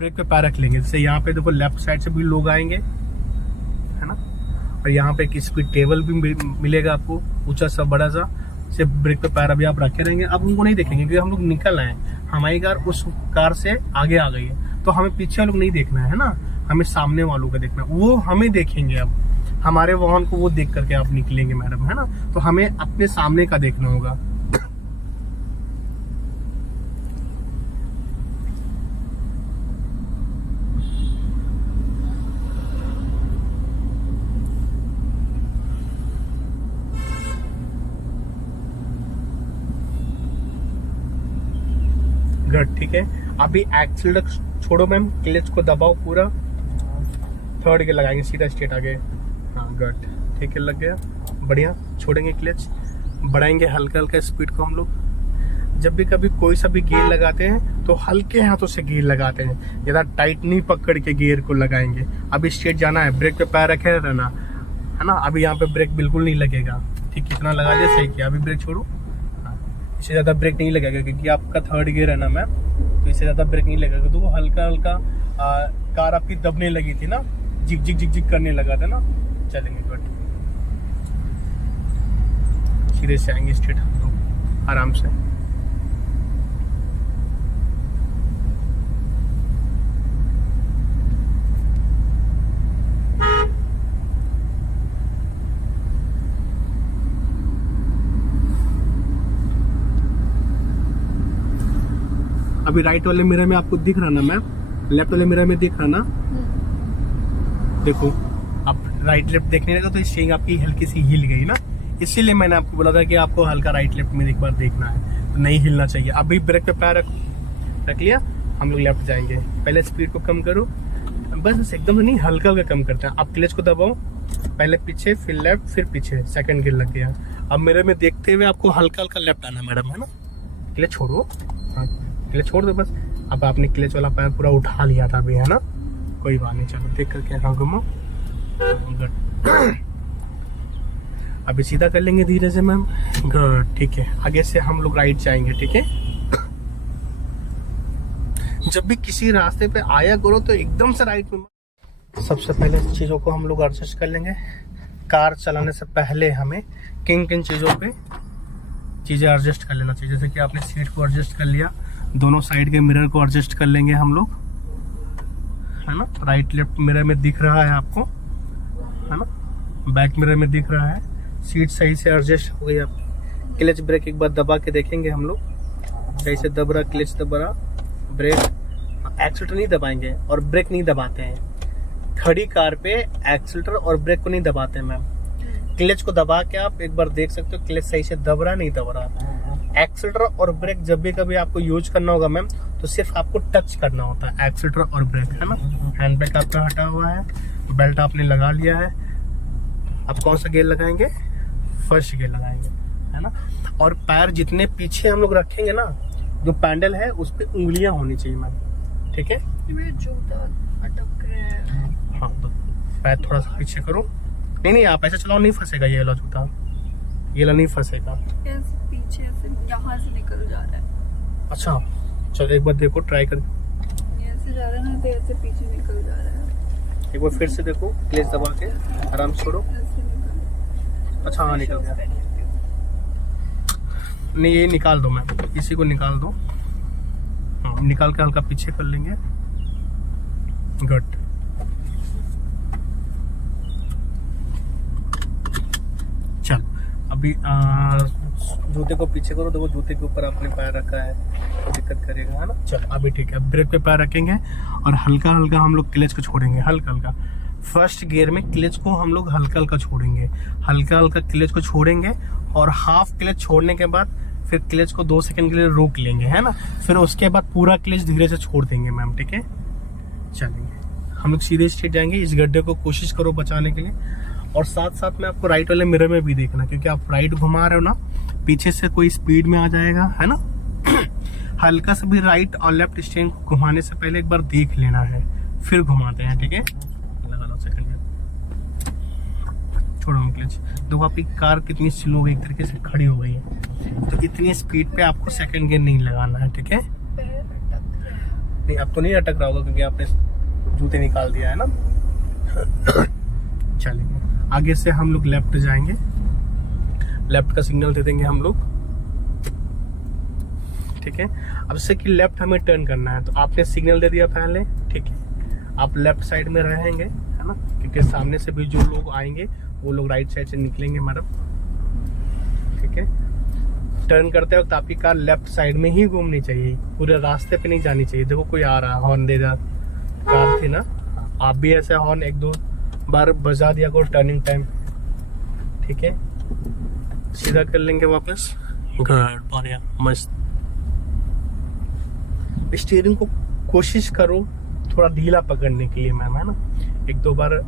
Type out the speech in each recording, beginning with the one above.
Break पे पैर रख लेंगे। जैसे यहाँ पे देखो लेफ्ट साइड से भी लोग आएंगे, है ना, और यहाँ पे एक स्पीड टेबल भी मिलेगा आपको, ऊंचा सा बड़ा सा। से ब्रेक पे पैर अभी आप रखे रहेंगे, आप उनको नहीं देखेंगे क्योंकि हम लोग निकल आए हैं, हमारी कार उस कार से आगे आ गई है, तो हमें पीछे लोग नहीं देखना है ना, हमें सामने वालों का देखना है, वो हमें देखेंगे। अब हमारे वाहन को वो देख करके आप निकलेंगे मैडम, है ना, तो हमें अपने सामने का देखना होगा। गुड, ठीक है। अभी एक्सीलरेटर छोड़ो मैम, क्लच को दबाओ पूरा, थर्ड गियर लगाएंगे सीधा स्ट्रेट आगे। हाँ गुड, ठीक है, लग गया, बढ़िया। छोड़ेंगे क्लच, बढ़ाएंगे हल्का हल्का स्पीड को। हम लोग जब भी कभी कोई सा भी गियर लगाते हैं तो हल्के हाथों से गियर लगाते हैं, ज़्यादा टाइट नहीं पकड़ के गियर को लगाएंगे। अभी स्ट्रेट जाना है, ब्रेक पे पैर रखे रहना, है ना। अभी यहाँ पे ब्रेक बिल्कुल नहीं लगेगा, ठीक, कितना लगा दिया, सही किया। अभी ब्रेक छोड़ो, इससे ज़्यादा ब्रेक नहीं लगेगा क्योंकि आपका थर्ड गियर है ना मैम, तो इससे ज़्यादा ब्रेक नहीं लगेगा। तो वो हल्का हल्का कार आपकी दबने लगी थी ना, जिग जिग जिग जिग करने लगा था ना। चलेंगे गुड, सीधे से आएंगे स्ट्रेट हम लोग आराम से। अभी राइट वाले मिरर में आपको दिख रहा ना मैम, लेफ्ट वाले मिरर में दिख रहा ना, देखो आप राइट लेफ्ट देखने लगा तो स्टीयरिंग आपकी हल्की सी हिल गई ना, इसीलिए मैंने आपको बोला था कि आपको हल्का राइट लेफ्ट में एक बार देखना है, तो नहीं हिलना चाहिए। अभी ब्रेक पे पैर रख लिया, हम लोग लेफ्ट जाएंगे। पहले स्पीड को कम करो, बस एकदम नहीं, हल्का हल्का कम करते हैं। आप क्लच को दबाओ, पहले पीछे फिर लेफ्ट फिर पीछे, सेकंड गियर लग गया। अब मिरर में देखते हुए आपको हल्का हल्का लेफ्ट आना मैडम, है ना। क्लच छोड़ो, हाँ क्लच छोड़ दो बस। अब आपने क्लच वाला पैर पूरा उठा लिया था अभी, है ना, कोई बात नहीं। चलो देख करके हाँ घुमो, गुड। अभी सीधा कर लेंगे धीरे से मैम, गुड, ठीक है। आगे से हम लोग राइट जाएंगे, ठीक है। जब भी किसी रास्ते पे आया करो तो एकदम से राइट में। सबसे पहले चीज़ों को हम लोग एडजस्ट कर लेंगे। कार चलाने से पहले हमें किन किन चीज़ों पे चीज़ें एडजस्ट कर लेना चाहिए। जैसे कि आपने सीट को एडजस्ट कर लिया, दोनों साइड के मिरर को एडजस्ट कर लेंगे हम लोग, है ना। राइट लेफ्ट मिरर में दिख रहा है आपको, है ना, बैक मिरर में दिख रहा है। सीट सही से एडजस्ट हो गई आपकी। क्लच ब्रेक एक बार दबा के देखेंगे हम लोग, सही से दब रहा, क्लच दब रहा, ब्रेक, एक्सीलरेटर नहीं दबाएंगे और ब्रेक नहीं दबाते हैं। खड़ी कार पे एक्सीलरेटर और ब्रेक को नहीं दबाते हैं मैम। क्लच को दबा के आप एक बार देख सकते हो क्लच सही से दब रहा नहीं दब रहा। एक्सीलरेटर और ब्रेक जब भी कभी आपको यूज करना होगा मैम, तो सिर्फ आपको टच करना होता है एक्सीलरेटर और ब्रेक, है ना। हैंड ब्रेक आपका हटा हुआ है, बेल्ट आपने लगा लिया है। अब कौन सा गियर लगाएंगे, फर्स्ट गियर लगाएंगे, है ना। और पैर जितने पीछे हम लोग रखेंगे ना, जो पैंडल है उस पर उंगलियां होनी चाहिए मैम, ठीक है। जूता अटक रहे हैं। हाँ तो पैर थोड़ा सा पीछे करो। नहीं आप ऐसे चलाओ, नहीं फंसेगा ये वाला जूता, ये वाला नहीं फंसेगा। पीछे से यहाँ से निकल जा रहा है। अच्छा चलो एक बार देखो, ट्राई कर, ऐसे जा रहा है ना, तो ऐसे पीछे निकल जा रहा है। एक बार फिर से देखो, क्लच दबा के आराम से छोड़ो। अच्छा हाँ निकल गया। नहीं ये निकाल दो मैम, इसी को निकाल दो। हाँ निकाल के हल्का पीछे कर लेंगे, गुड। चलो अभी जूते को पीछे करो, देखो जूते के ऊपर आपने पैर रखा है तो दिक्कत करेगा, है ना। चलो अभी ठीक है, ब्रेक पे पैर रखेंगे और हल्का हल्का हम लोग क्लच को छोड़ेंगे, हल्का हल्का। फर्स्ट गियर में क्लच को हम लोग हल्का हल्का छोड़ेंगे, हल्का हल्का क्लच को छोड़ेंगे और हाफ क्लच छोड़ने के बाद फिर क्लच को 2 सेकंड के लिए रोक लेंगे, है ना। फिर उसके बाद पूरा क्लच धीरे से छोड़ देंगे मैम, ठीक है। चलेंगे हम लोग सीधे स्ट्रेट जाएंगे। इस गड्ढे को कोशिश करो बचाने के लिए, और साथ साथ में आपको राइट वाले मिरर में भी देखना, क्योंकि आप राइट घुमा रहे हो ना, पीछे से कोई स्पीड में आ जाएगा, है ना। हल्का से भी राइट और लेफ्ट स्टीयरिंग को घुमाने से पहले एक बार देख लेना है, फिर घुमाते हैं, ठीक है। लगा लो सेकंड, छोड़ो क्लच। देखो आपकी कार कितनी स्लो एक तरीके से खड़ी हो गई है, तो इतनी स्पीड पे आपको सेकंड गियर नहीं लगाना है, ठीक है। नहीं, अब तो नहीं अटक रहा होगा क्योंकि आपने जूते निकाल दिया है ना। चलेंगे आगे से हम लोग लेफ्ट जाएंगे, लेफ्ट का सिग्नल दे देंगे हम लोग, ठीक है। अब से कि लेफ्ट हमें टर्न करना है, तो आपने सिग्नल दे दिया पहले, ठीक है। आप लेफ्ट साइड में रहेंगे, है ना, क्योंकि सामने से भी जो लोग आएंगे वो लोग राइट साइड से निकलेंगे मैडम, ठीक है। टर्न करते वक्त आपकी कार लेफ्ट साइड में ही घूमनी चाहिए, पूरे रास्ते पे नहीं जानी चाहिए। देखो कोई आ रहा है, हॉर्न दे रहा, कार थी ना, आप भी ऐसे हॉर्न 1-2 बार बजा दिया करो टर्निंग टाइम, ठीक है। सीधा कर लेंगे वापस, गुड, बढ़िया, मस्त। स्टीयरिंग को कोशिश करो थोड़ा ढीला पकड़ने के लिए मैम, है ना, 1-2 बार।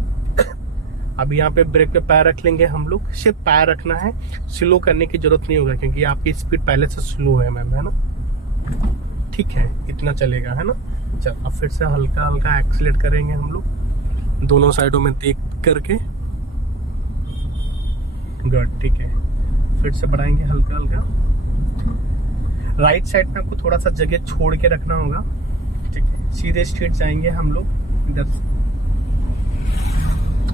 अब यहाँ पे ब्रेक पे पैर रख लेंगे हम लोग, सिर्फ पैर रखना है, स्लो करने की जरूरत नहीं होगा क्योंकि आपकी स्पीड पहले से स्लो है मैम, है ना, ठीक है, इतना चलेगा, है ना। चल अब फिर से हल्का हल्का एक्सीलेट करेंगे हम लोग, दोनों साइडों में देख करके, गुड, ठीक है। फिर से बढ़ाएंगे हल्का हल्का। राइट साइड में आपको थोड़ा सा जगह छोड़ के रखना होगा, ठीक है। सीधे स्ट्रेट जाएंगे हम लोग, इधर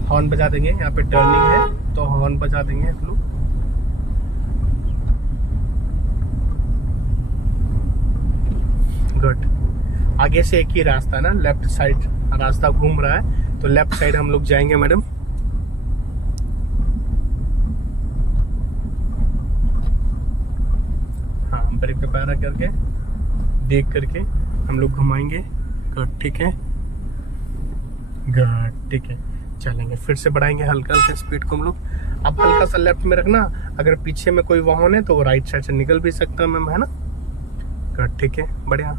हॉर्न बजा देंगे, यहाँ पे टर्निंग है तो हॉर्न बजा देंगे हम लोग, गुड। आगे से एक ही रास्ता ना, लेफ्ट साइड रास्ता घूम रहा है, तो लेफ्ट साइड हम लोग जाएंगे मैडम। हाँ, ब्रेक पे पैरा करके देख करके हम लोग घुमाएंगे, गुड, ठीक है, गुड, ठीक है। चलेंगे फिर से बढ़ाएंगे हल्का हल्का स्पीड को हम लोग। अब हल्का सा लेफ्ट में रखना, अगर पीछे में कोई वाहन है तो वो राइट साइड से निकल भी सकता है मैम, है ना, गुड, ठीक है, बढ़िया।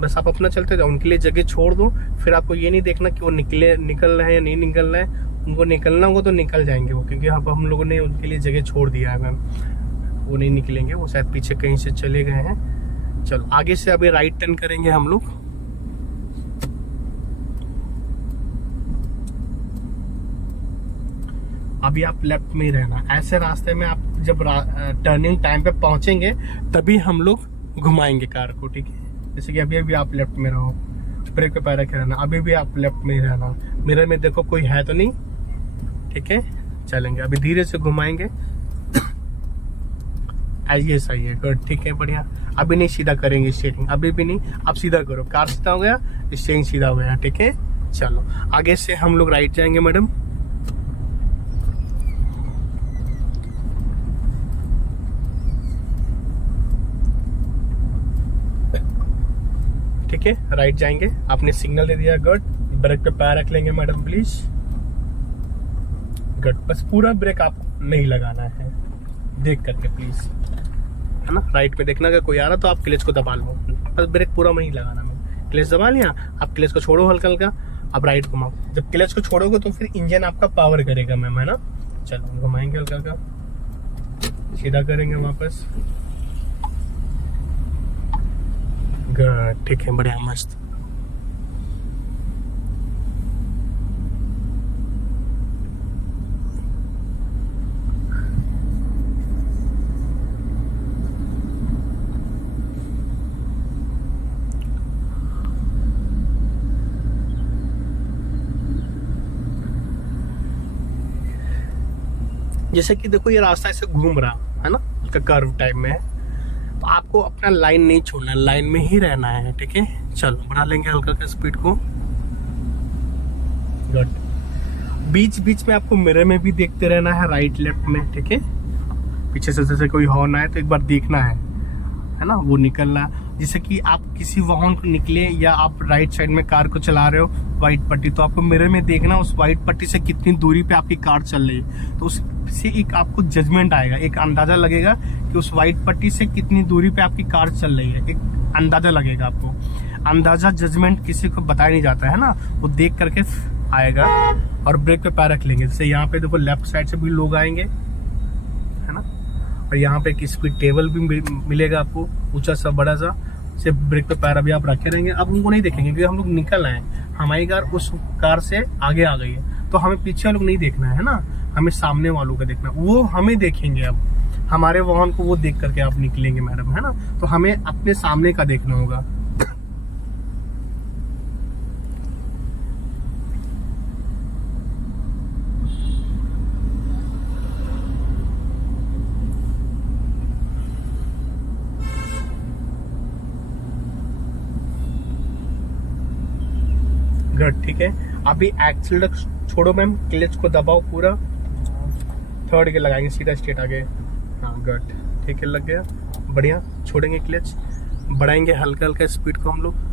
बस आप अपना चलते जाओ, उनके लिए जगह छोड़ दो, फिर आपको ये नहीं देखना कि वो निकल रहे हैं या नहीं निकल रहे हैं। उनको निकलना होगा तो निकल जाएंगे वो, क्योंकि अब हम लोगों ने उनके लिए जगह छोड़ दिया है मैम, वो नहीं निकलेंगे, वो शायद पीछे कहीं से चले गए हैं। चलो आगे से अभी राइट टर्न करेंगे हम लोग, अभी आप लेफ्ट में ही रहना। ऐसे रास्ते में आप जब टर्निंग टाइम पे पहुंचेंगे तभी हम लोग घुमाएंगे कार को, ठीक है। जैसे कि अभी अभी आप लेफ्ट में रहो, ब्रेक पे पैर रखे रहना, अभी भी आप लेफ्ट में ही रहना। मिरर में देखो कोई है तो नहीं, ठीक है। चलेंगे अभी धीरे से घुमाएंगे, ये सही है, गुड, ठीक है, बढ़िया। अभी नहीं सीधा करेंगे स्टीयरिंग, अभी भी नहीं, अब सीधा करो, कार सीधा हो गया, स्टीयरिंग सीधा हो गया, ठीक है। चलो आगे से हम लोग राइट जाएंगे मैडम, ठीक है, राइट जाएंगे। आपने सिग्नल दे दिया, गुड। ब्रेक पे पैर रख लेंगे मैडम प्लीज, गुड। बस पूरा ब्रेक आपको नहीं लगाना है, देख करके प्लीज, है ना। राइट में देखना, अगर कोई आ रहा तो आप क्लच को दबा लो, बस ब्रेक पूरा नहीं लगाना मैम। क्लच दबा लिया, आप क्लच को छोड़ो हल्का हल्का, अब राइट घुमाओ। जब क्लच को छोड़ोगे तो फिर इंजन आपका पावर करेगा मैम, है ना। चलो घुमाएंगे हल्का हल्का, सीधा करेंगे वापस, गुड, ठीक है, बढ़िया, मस्त। जैसे कि देखो ये रास्ता ऐसे घूम रहा है ना, कर्व टाइप में है, तो आपको अपना लाइन नहीं छोड़ना है, लाइन में ही रहना है, ठीक है। चलो बढ़ा लेंगे हल्का का स्पीड को, गुड। बीच बीच में आपको मिरर में भी देखते रहना है, राइट लेफ्ट में, ठीक है। पीछे से जैसे कोई हॉर्न आए तो एक बार देखना है ना, वो निकलना। जैसे कि आप किसी वाहन को निकले या आप राइट साइड में कार को चला रहे हो, व्हाइट पट्टी, तो आपको मिरर में देखना उस व्हाइट पट्टी से कितनी दूरी पे आपकी कार चल रही है, तो उससे एक आपको जजमेंट आएगा, एक अंदाजा लगेगा कि उस व्हाइट पट्टी से कितनी दूरी पे आपकी कार चल रही है, एक अंदाजा लगेगा आपको। अंदाजा जजमेंट किसी को बताया नहीं जाता है ना, वो देख करके आएगा। और ब्रेक पे पैर रख लेंगे, जैसे यहाँ पे देखो लेफ्ट साइड से भी लोग आएंगे, है ना, और यहाँ पे एक स्पीड टेबल भी मिलेगा आपको, ऊंचा सा बड़ा सा। सिर्फ ब्रेक पे पैर अभी आप रखे रहेंगे, अब उनको नहीं देखेंगे क्योंकि हम लोग निकल आए, हमारी कार उस कार से आगे आ गई है, तो हमें पीछे वालों को नहीं देखना है ना, हमें सामने वालों का देखना, वो हमें देखेंगे। अब हमारे वाहन को वो देख करके आप निकलेंगे मैडम, है ना, तो हमें अपने सामने का देखना होगा। गुड, ठीक है। अभी एक्सीलरेटर छोड़ो मैम, क्लच को दबाओ पूरा, थर्ड गियर लगाएंगे, सीधा स्ट्रेट आगे। हाँ गुड, ठीक है, लग गया, बढ़िया। छोड़ेंगे क्लच, बढ़ाएंगे हल्का हल्का स्पीड को हम लोग।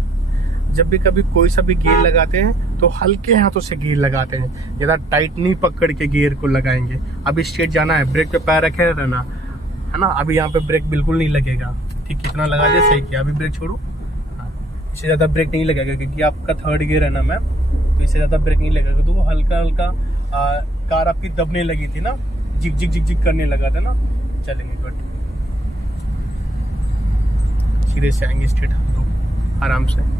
जब भी कभी कोई सा भी गियर लगाते हैं तो हल्के हाथों से गियर लगाते हैं, ज़्यादा टाइट नहीं पकड़ के गियर को लगाएंगे। अभी स्ट्रेट जाना है, ब्रेक पे पैर रखे रहना है ना। अभी यहाँ पे ब्रेक बिल्कुल नहीं लगेगा, ठीक, कितना लगा दिया, सही किया। अभी ब्रेक छोड़ो, इससे ज़्यादा ब्रेक नहीं लगेगा क्योंकि आपका थर्ड गियर है ना मैम, तो इससे ज़्यादा ब्रेक नहीं लगेगा। तो वो हल्का हल्का कार आपकी दबने लगी थी ना, जिग जिग जिग जिग करने लगा था ना। चलेंगे, गुड, सीधे से आएंगे स्ट्रेट हम लोग आराम से।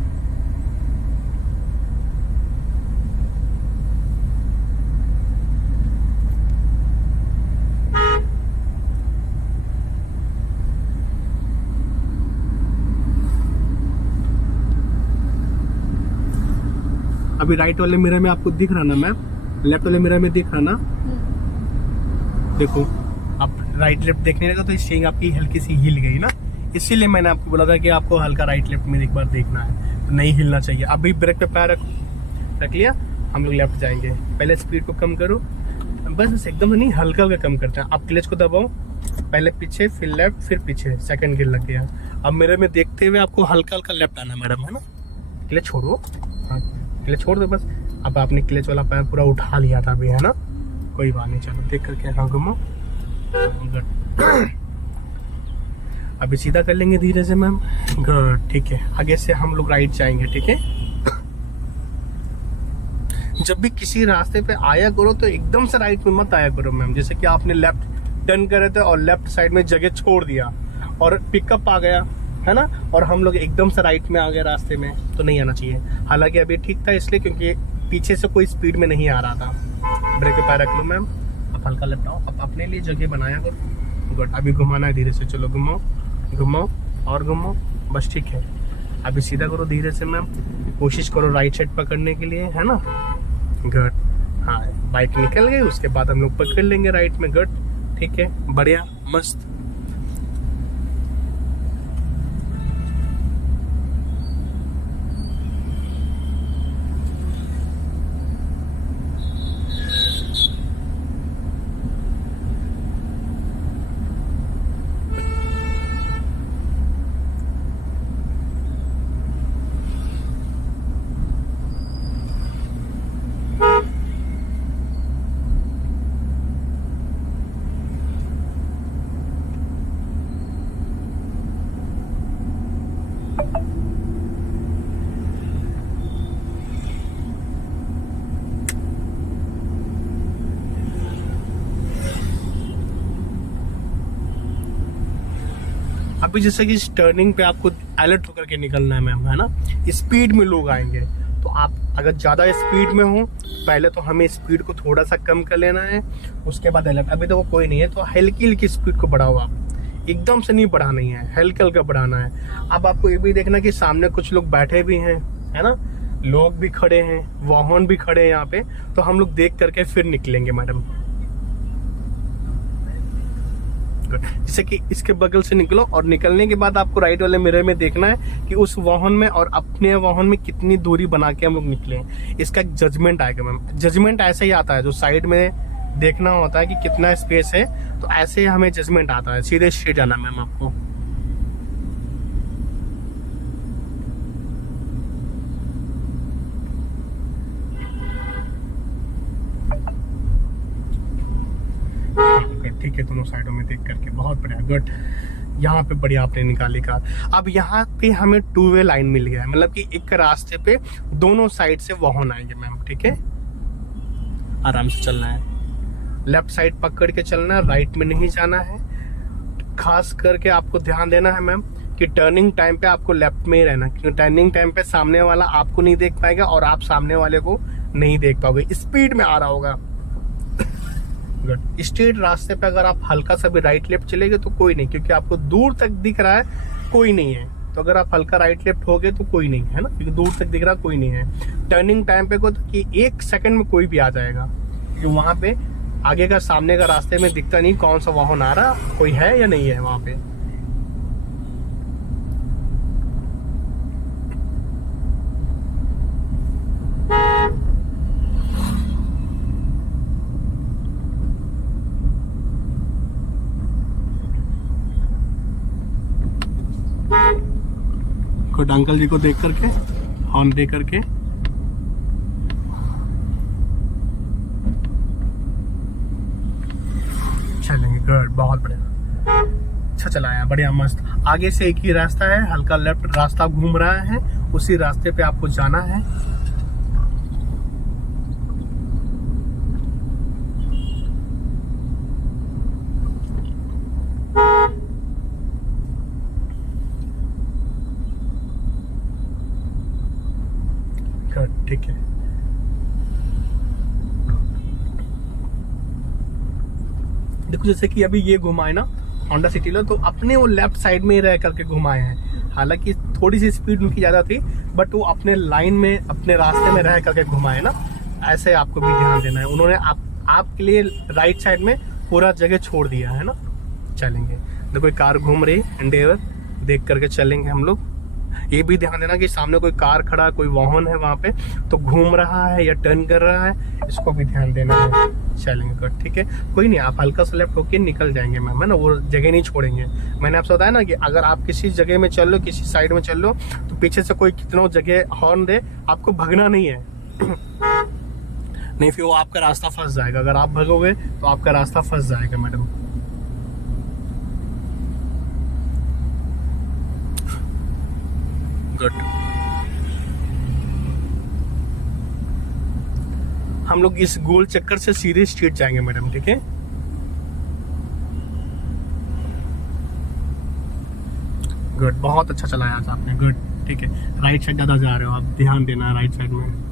अभी राइट वाले मिरर में आपको दिख रहा ना मैम, लेफ्ट वाले मिरर में दिख रहा ना, देखो आप राइट लेफ्ट देखने लगा तो स्टीयरिंग आपकी हल्की सी हिल गई ना, इसीलिए मैंने आपको बोला था कि आपको हल्का राइट लेफ्ट में एक बार देखना है, तो नहीं हिलना चाहिए। अभी ब्रेक पे पैर रख लिया, हम लोग लेफ्ट जाएंगे। पहले स्पीड को कम करो, बस एकदम नहीं, हल्का हल्का कम करते हैं। आप क्लच को दबाओ, पहले पीछे फिर लेफ्ट फिर पीछे, सेकंड गियर लग गया। अब मिरर में देखते हुए आपको हल्का हल्का लेफ्ट आना मैडम, है ना। क्लच छोड़ो, हाँ क्लच छोड़ दो बस। अब आपने क्लच वाला पैर पूरा उठा लिया था अभी, है ना, कोई बात नहीं। चलो देख करके, हाँ घूमो, अभी सीधा कर लेंगे धीरे से मैम, गुड, ठीक है। आगे से हम लोग राइट जाएंगे, ठीक है। जब भी किसी रास्ते पे आया करो तो एकदम से राइट में मत आया करो मैम। जैसे कि आपने लेफ्ट टर्न करे थे और लेफ्ट साइड में जगह छोड़ दिया और पिकअप आ गया, है ना, और हम लोग एकदम से राइट में आ गए रास्ते में, तो नहीं आना चाहिए। हालांकि अभी ठीक था इसलिए क्योंकि पीछे से कोई स्पीड में नहीं आ रहा था। ब्रेक पे पैर रख लो मैम, अब हल्का लेफ्ट आओ, अब अपने लिए जगह बनाया करो, गुड। अभी घुमाना है धीरे से, चलो घुमाओ घुमाओ और घुमाओ, बस ठीक है। अभी सीधा करो धीरे से मैम, कोशिश करो राइट साइड पकड़ने के लिए, है ना, गुड। हाँ बाइक निकल गई, उसके बाद हम लोग पकड़ लेंगे राइट में, गुड, ठीक है, बढ़िया, मस्त। अभी जैसे कि इस टर्निंग पे आपको अलर्ट होकर के निकलना है मैम, है ना। स्पीड में लोग आएंगे तो आप अगर ज़्यादा स्पीड में हो, पहले तो हमें स्पीड को थोड़ा सा कम कर लेना है, उसके बाद अलर्ट। अभी तो वो कोई नहीं है तो हल्की हल्की स्पीड को बढ़ाओ आप, एकदम से नहीं बढ़ाना ही है, हल्का हल्का बढ़ाना है। अब आपको ये भी देखना कि सामने कुछ लोग बैठे भी हैं, है ना, लोग भी खड़े हैं, वाहन भी खड़े हैं यहाँ पे, तो हम लोग देख करके फिर निकलेंगे मैडम। जैसे कि इसके बगल से निकलो और निकलने के बाद आपको राइट वाले मिरर में देखना है कि उस वाहन में और अपने वाहन में कितनी दूरी बना के हम लोग निकले हैं। इसका एक जजमेंट आएगा मैम। जजमेंट ऐसे ही आता है, जो साइड में देखना होता है कि कितना स्पेस है, तो ऐसे हमें जजमेंट आता है। सीधे स्ट्रेट जाना मैम आपको। ठीक है, दोनों साइडों में देख करके, बहुत बढ़िया, गुड। यहाँ पे बढ़िया आपने निकाली कार। अब यहाँ पे हमें 2 वे लाइन मिल गया है, मतलब कि एक रास्ते पे दोनों साइड से वाहन आएंगे मैम, ठीक है। आराम से चलना है, लेफ्ट साइड पकड़ के चलना है, राइट में नहीं जाना है। खास करके आपको ध्यान देना है मैम कि टर्निंग टाइम पे आपको लेफ्ट में ही रहना, क्योंकि टर्निंग टाइम पे सामने वाला आपको नहीं देख पाएगा और आप सामने वाले को नहीं देख पाओगे, स्पीड में आ रहा होगा। गुड। स्ट्रेट रास्ते पे अगर आप हल्का सा भी राइट लेफ्ट चलेंगे तो कोई नहीं, क्योंकि आपको दूर तक दिख रहा है कोई नहीं है। तो अगर आप हल्का राइट लेफ्ट हो गए तो कोई नहीं है ना, क्योंकि दूर तक दिख रहा कोई नहीं है। टर्निंग टाइम पे को कि 1 सेकंड में कोई भी आ जाएगा, क्योंकि वहां पे आगे का सामने का रास्ते में दिखता नहीं कौन सा वाहन आ रहा, कोई है या नहीं है वहां पे। गुड, अंकल जी को देख करके हॉर्न दे करके। चलेंगे, गुड, बहुत बढ़िया, अच्छा चलाया, बढ़िया मस्त। आगे से एक ही रास्ता है, हल्का लेफ्ट रास्ता घूम रहा है, उसी रास्ते पे आपको जाना है। गुड, ठीक है। देखो जैसे कि अभी ये घुमाए ना होंडा सिटी लो, तो अपने वो लेफ्ट साइड में ही रह करके घुमाए हैं। हालांकि थोड़ी सी स्पीड उनकी ज्यादा थी, बट वो अपने लाइन में, अपने रास्ते में रह करके घुमाए ना। ऐसे आपको भी ध्यान देना है। उन्होंने आपके लिए राइट साइड में पूरा जगह छोड़ दिया है ना। चलेंगे, देखो कोई कार घूम रही एंडेवर, देख करके चलेंगे हम लोग। ये भी ध्यान देना कि सामने कोई कार खड़ा, कोई वाहन है वहां पे, तो घूम रहा है या टर्न कर रहा है, इसको भी ध्यान देना है। चलेंगे, गुड, ठीक है, कोई नहीं, आप हल्का सा लेफ्ट होके निकल जाएंगे मैम, है ना, वो जगह नहीं छोड़ेंगे। मैंने आपसे बताया ना कि अगर आप किसी जगह में चल लो, किसी साइड में चल लो, तो पीछे से कोई कितना जगह हॉर्न दे, आपको भगना नहीं है। नहीं, फिर वो आपका रास्ता फंस जाएगा। अगर आप भगोगे तो आपका रास्ता फंस जाएगा मैडम। गुड, हम लोग इस गोल चक्कर से सीधे स्ट्रीट जाएंगे मैडम, ठीक है। गुड, बहुत अच्छा चलाया आज आपने, गुड, ठीक है। राइट साइड ज्यादा जा रहे हो आप, ध्यान देना राइट साइड में।